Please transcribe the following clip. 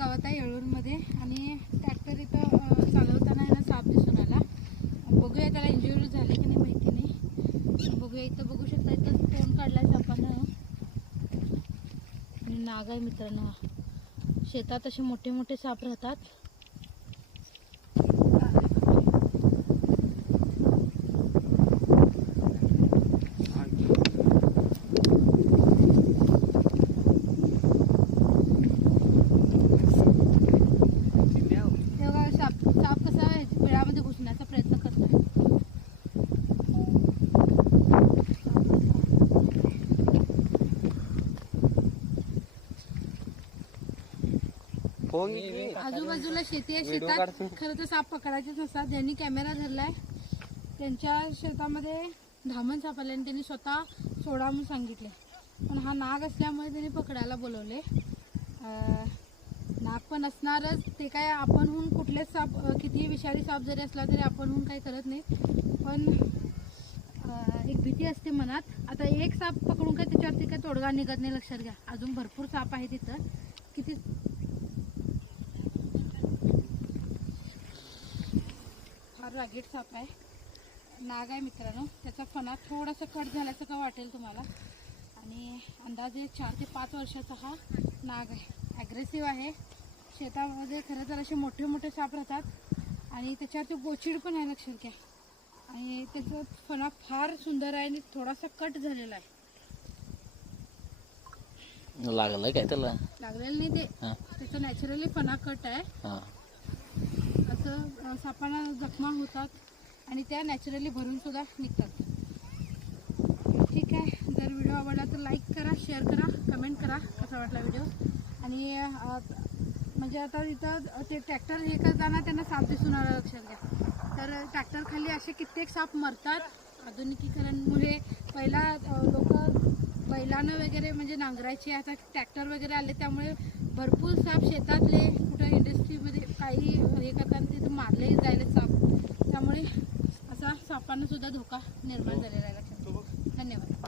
गावात आहे येळूरमध्ये आणि ट्रॅक्टर इथं चालवताना आहे ना साप दिसून आला. बघूया त्याला इंजुरी झाली की नाही माहिती नाही. बघूया इथं बघू शकता इथं तोंड काढलाय सापानं. आणि नाग आहे मित्रांनो. शेतात असे मोठे मोठे साप राहतात. साप कसा बिळामध्ये घुसण्याचा प्रयत्न करतोय. आजूबाजूला शेती आहे. शेतात खरं तर साप पकडायचेच नसतात. ज्यांनी कॅमेरा धरलाय त्यांच्या शेतामध्ये धामण साप आले आणि त्यांनी स्वतः सोडा म्हणून सांगितले. पण हा नाग असल्यामुळे त्यांनी पकडायला बोलवले. नाग पण असणारच. ते काय आपणहून कुठलेच साप किती विषारी साप जरी असला तरी आपणहून काही करत नाही. पण एक भीती असते मनात. आता एक साप पकडून काय त्याच्यावरती काय तोडगा निघत नाही. लक्षात घ्या अजून भरपूर साप आहे तिथं. किती फार रागीट साप आहे. नाग आहे मित्रांनो. त्याचा फणा थोडासा कट झाल्याचं का वाटेल तुम्हाला. आणि अंदाजे 4 ते 5 वर्षाचा हा नाग आहे. ॲग्रेसिव्ह आहे. शेतामध्ये खरं तर असे मोठे मोठे साप राहतात आणि त्याच्यावरती बोचीड पण आहे. लक्षात घ्या. आणि त्याचा फणा फार सुंदर आहे आणि थोडासा कट झालेला आहे. लागलं काय त्याला? लागलेलं नाही ते. त्याचा नॅचरली फणा कट आहे. असं सापांना जखमा होतात आणि त्या नॅचरली भरून सुद्धा निघतात. ठीक आहे. जर व्हिडिओ आवडला तर लाईक करा, शेअर करा, कमेंट करा कसा वाटला व्हिडिओ. आणि म्हणजे आता इथं ते ट्रॅक्टर हे करताना त्यांना साप दिसून आला. लक्षात घ्या. तर ट्रॅक्टर खाली असे कित्येक साप मरतात. आधुनिकीकरणमुळे पहिला लोक बैलानं वगैरे म्हणजे नांगरायचे. आता ट्रॅक्टर वगैरे आले त्यामुळे भरपूर साप शेतातले कुठं इंडस्ट्रीमध्ये काही हे करताना तिथं मारले जायला साप. त्यामुळे असा सापांना सुद्धा धोका निर्माण झालेला आहे. लक्षात. धन्यवाद.